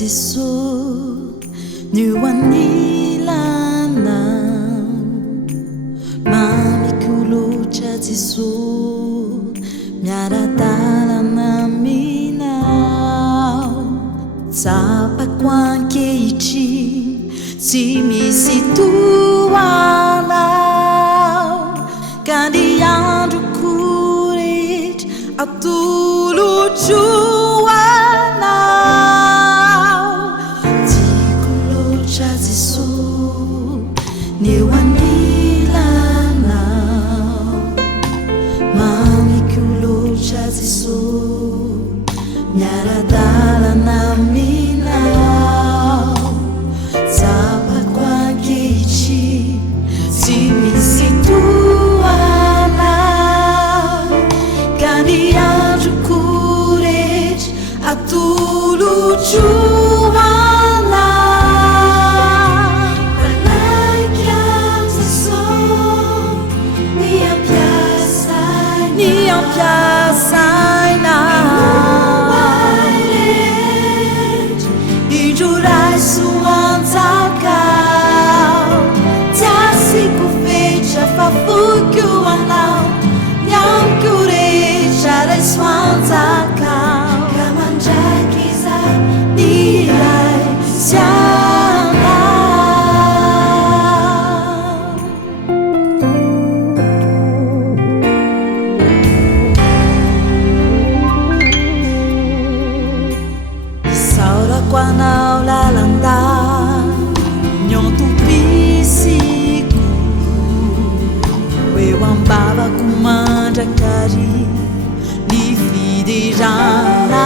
Jesu niwanilana mamikulo cha Jesu miaradalana minao tsapa kwankehitriny tsy misy toanao ka ny androko rehetra atolotro anao tiako loatra Jesosy ny eo anilanao mamiko loatra Jesosy miaradalana aminao tsapako ankehitriny tsy misy toanao ka ny androko rehetra atolotro Quanao lalanda nyontompisiko eo ambavako mandrakary ny fiderana